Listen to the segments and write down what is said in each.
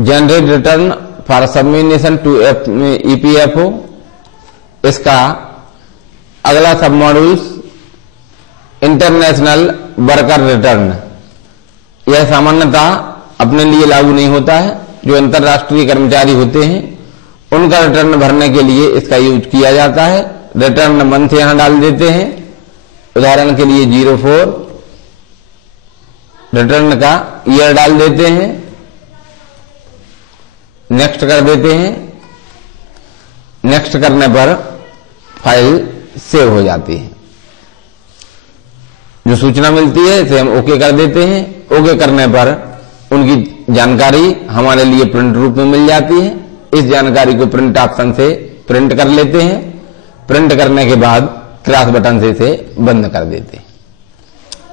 Generate return for submission to EPFO. इसका अगला सब मॉड्यूल्स इंटरनेशनल वर्कर रिटर्न। यह सामान्यतः अपने लिए लागू नहीं होता है, जो अंतर्राष्ट्रीय कर्मचारी होते हैं उनका रिटर्न भरने के लिए इसका यूज किया जाता है। रिटर्न मंथ यहां डाल देते हैं, उदाहरण के लिए 04। रिटर्न का ईयर डाल देते हैं, नेक्स्ट कर देते हैं। नेक्स्ट करने पर फाइल सेव हो जाती है। जो सूचना मिलती है इसे हम ओके कर देते हैं। ओके करने पर उनकी जानकारी हमारे लिए प्रिंट रूप में मिल जाती है। इस जानकारी को प्रिंट ऑप्शन से प्रिंट कर लेते हैं। प्रिंट करने के बाद क्रॉस बटन से इसे बंद कर देते हैं।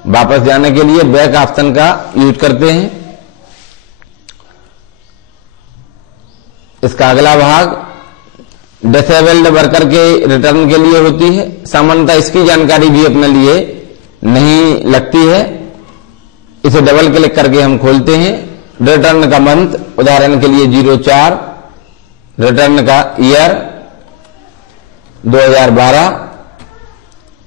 वापस जाने के लिए बैक ऑप्शन का यूज करते हैं। इसका अगला भाग डिसेबल्ड वर्कर के रिटर्न के लिए होती है। सामान्यतः इसकी जानकारी भी अपने लिए नहीं लगती है। इसे डबल क्लिक करके हम खोलते हैं। रिटर्न का मंथ, उदाहरण के लिए 04। रिटर्न का ईयर 2012।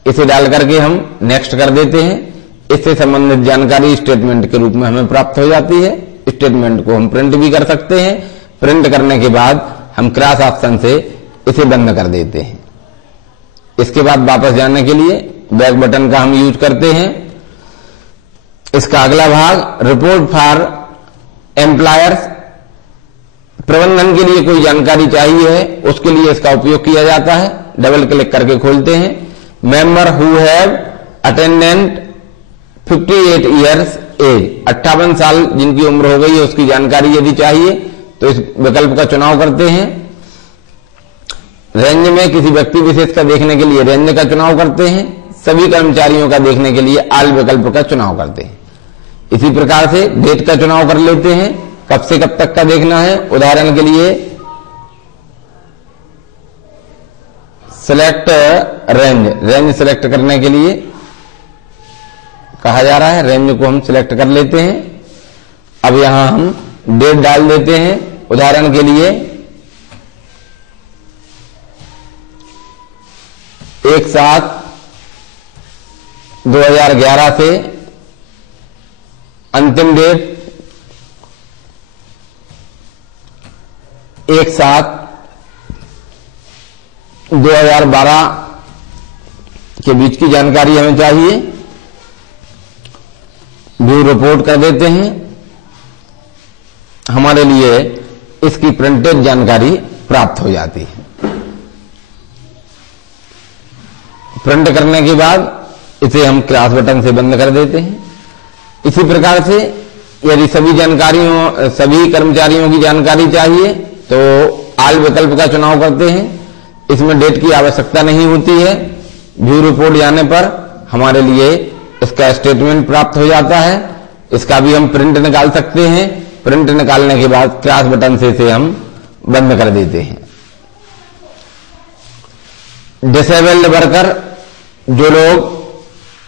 इसे डाल करके हम नेक्स्ट कर देते हैं। इससे संबंधित जानकारी स्टेटमेंट के रूप में हमें प्राप्त हो जाती है। स्टेटमेंट को हम प्रिंट भी कर सकते हैं। प्रिंट करने के बाद हम क्रॉस ऑप्शन से इसे बंद कर देते हैं। इसके बाद वापस जाने के लिए बैक बटन का हम यूज करते हैं। इसका अगला भाग रिपोर्ट फॉर एम्प्लॉयर्स। प्रबंधन के लिए कोई जानकारी चाहिए है, उसके लिए इसका उपयोग किया जाता है। डबल क्लिक करके खोलते हैं। Member who have attained 58 years age. 58 साल जिनकी उम्र हो गई है उसकी जानकारी यदि चाहिए तो इस विकल्प का चुनाव करते हैं। रेंज में किसी व्यक्ति विशेष का देखने के लिए रेंज का चुनाव करते हैं। सभी कर्मचारियों का देखने के लिए ऑल विकल्प का चुनाव करते हैं। इसी प्रकार से डेट का चुनाव कर लेते हैं, कब से कब तक का देखना है। उदाहरण के लिए सिलेक्ट रेंज सिलेक्ट करने के लिए कहा जा रहा है। रेंज को हम सिलेक्ट कर लेते हैं। अब यहां हम डेट डाल देते हैं। उदाहरण के लिए 1/7/2011 से अंतिम डेट 1/7/2012 के बीच की जानकारी हमें चाहिए। व्यू रिपोर्ट कर देते हैं। हमारे लिए इसकी प्रिंटेड जानकारी प्राप्त हो जाती है। प्रिंट करने के बाद इसे हम क्रॉस बटन से बंद कर देते हैं। इसी प्रकार से यदि सभी कर्मचारियों की जानकारी चाहिए तो ऑल विकल्प का चुनाव करते हैं। इसमें डेट की आवश्यकता नहीं होती है। व्यू रिपोर्ट जाने पर हमारे लिए इसका स्टेटमेंट प्राप्त हो जाता है। इसका भी हम प्रिंट निकाल सकते हैं। प्रिंट निकालने के बाद क्रॉस बटन से इसे हम बंद कर देते हैं। डिसेबल्ड वर्कर, जो लोग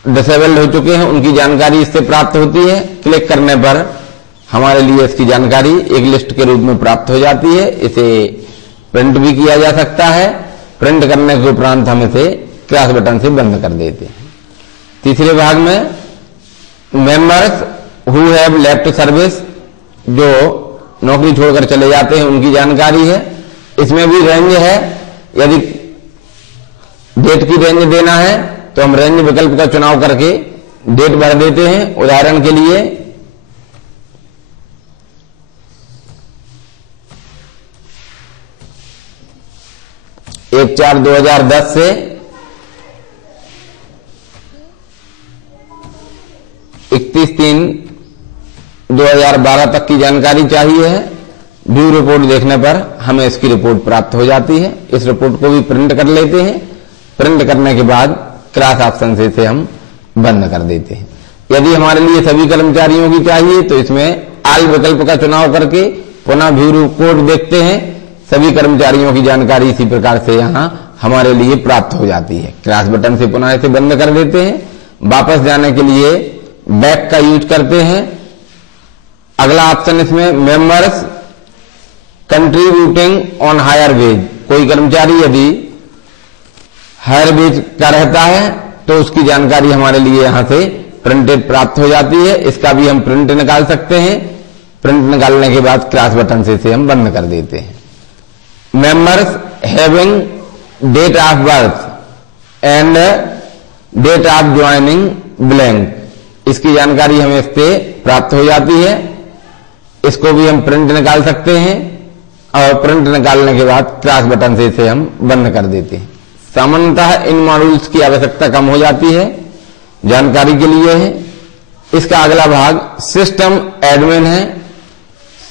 डिसेबल्ड हो चुके हैं उनकी जानकारी इससे प्राप्त होती है। क्लिक करने पर हमारे लिए इसकी जानकारी एक लिस्ट के रूप में प्राप्त हो जाती है। इसे प्रिंट भी किया जा सकता है। प्रिंट करने के उपरांत हम इसे क्रॉस बटन से बंद कर देते हैं। तीसरे भाग में members who have left service, जो नौकरी छोड़कर चले जाते हैं उनकी जानकारी है। इसमें भी रेंज है। यदि डेट की रेंज देना है तो हम रेंज विकल्प का चुनाव करके डेट भर देते हैं। उदाहरण के लिए 1/4/2010 से 31/3/2012 तक की जानकारी चाहिए है। व्यू रिपोर्ट देखने पर हमें इसकी रिपोर्ट प्राप्त हो जाती है। इस रिपोर्ट को भी प्रिंट कर लेते हैं। प्रिंट करने के बाद क्रॉस ऑप्शन से इसे हम बंद कर देते हैं। यदि हमारे लिए सभी कर्मचारियों की चाहिए तो इसमें ऑल विकल्प का चुनाव करके पुनः व्यू रिपोर्ट देखते हैं। सभी कर्मचारियों की जानकारी इसी प्रकार से यहां हमारे लिए प्राप्त हो जाती है। क्रॉस बटन से पुनः इसे बंद कर देते हैं। वापस जाने के लिए बैक का यूज करते हैं। अगला ऑप्शन इसमें members contributing on higher wage, कोई कर्मचारी यदि हायर वेज का रहता है तो उसकी जानकारी हमारे लिए यहां से प्रिंटेड प्राप्त हो जाती है। इसका भी हम प्रिंट निकाल सकते हैं। प्रिंट निकालने के बाद क्रॉस बटन से इसे हम बंद कर देते हैं। Members having date of birth and date of joining blank, इसकी जानकारी हमें इससे प्राप्त हो जाती है। इसको भी हम प्रिंट निकाल सकते हैं और प्रिंट निकालने के बाद क्रॉस बटन से इसे हम बंद कर देते हैं। सामान्यतः इन मॉड्यूल्स की आवश्यकता कम हो जाती है, जानकारी के लिए है। इसका अगला भाग सिस्टम एडमिन है।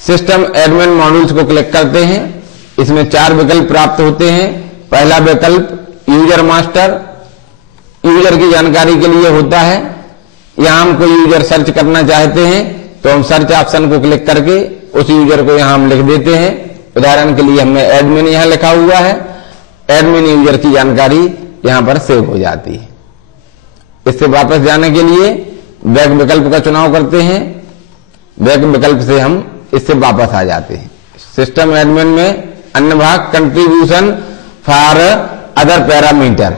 सिस्टम एडमिन मॉड्यूल्स को क्लिक करते हैं। इसमें 4 विकल्प प्राप्त होते हैं। पहला विकल्प यूजर मास्टर, यूजर की जानकारी के लिए होता है। यहां हम कोई यूजर सर्च करना चाहते हैं तो हम सर्च ऑप्शन को क्लिक करके उस यूजर को यहां हम लिख देते हैं। उदाहरण के लिए हमने एडमिन यहां लिखा हुआ है। एडमिन यूजर की जानकारी यहां पर सेव हो जाती है। इससे वापस जाने के लिए बैक विकल्प का चुनाव करते हैं। बैक विकल्प से हम इससे वापस आ जाते हैं। सिस्टम एडमिन में अन्य भाग कंट्रीब्यूशन फॉर अदर पैरामीटर,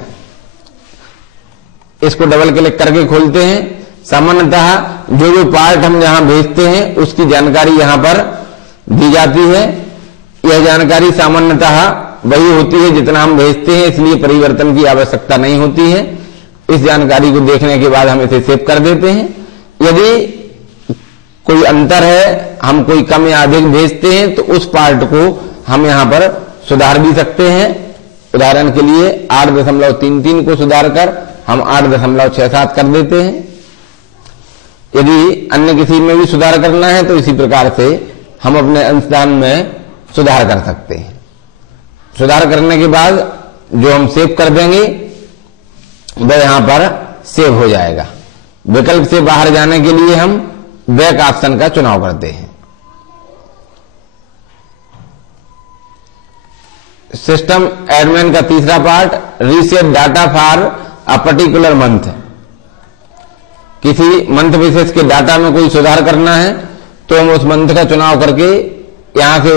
इसको डबल क्लिक करके खोलते हैं। सामान्यतः जो पार्ट हम यहां भेजते हैं उसकी जानकारी यहां पर दी जाती है। यह जानकारी सामान्यतः वही होती है जितना हम भेजते हैं, इसलिए परिवर्तन की आवश्यकता नहीं होती है। इस जानकारी को देखने के बाद हम इसे सेव कर देते हैं। यदि कोई अंतर है, हम कोई कम या अधिक भेजते हैं तो उस पार्ट को हम यहां पर सुधार भी सकते हैं। उदाहरण के लिए 8.33 को सुधार कर हम 8.67 कर देते हैं। यदि अन्य किसी में भी सुधार करना है तो इसी प्रकार से हम अपने अंशदान में सुधार कर सकते हैं। सुधार करने के बाद जो हम सेव कर देंगे वह यहां पर सेव हो जाएगा। विकल्प से बाहर जाने के लिए हम बैक ऑप्शन का चुनाव करते हैं। सिस्टम एडमिन का तीसरा part reset data for a particular month, किसी मंथ विशेष के डाटा में कोई सुधार करना है तो हम उस मंथ का चुनाव करके यहां से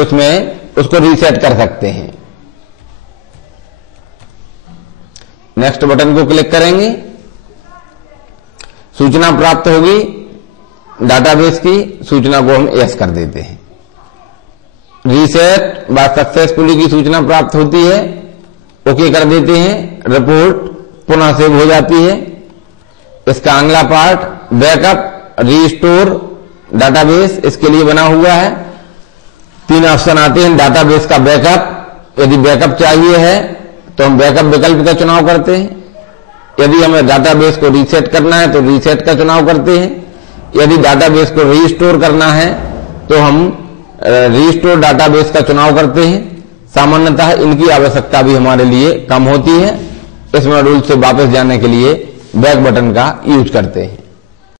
उसको रीसेट कर सकते हैं। नेक्स्ट बटन को क्लिक करेंगे, सूचना प्राप्त होगी डाटाबेस की, सूचना को हम यस कर देते हैं। रीसेट बाय सक्सेसफुली की सूचना प्राप्त होती है, ओके कर देते हैं। रिपोर्ट पुनः सेव हो जाती है। इसका अगला पार्ट बैकअप रीस्टोर डाटाबेस, इसके लिए बना हुआ है। 3 ऑप्शन आते हैं डाटाबेस का बैकअप। यदि बैकअप चाहिए है तो हम बैकअप विकल्प का चुनाव करते हैं। यदि हमें डाटाबेस को रीसेट करना है तो रीसेट का चुनाव करते हैं। यदि डाटाबेस को रीस्टोर करना है तो हम रीस्टोर डाटाबेस का चुनाव करते हैं। सामान्यतः इनकी आवश्यकता भी हमारे लिए कम होती है। इस मॉड्यूल से वापस जाने के लिए बैक बटन का यूज करते हैं।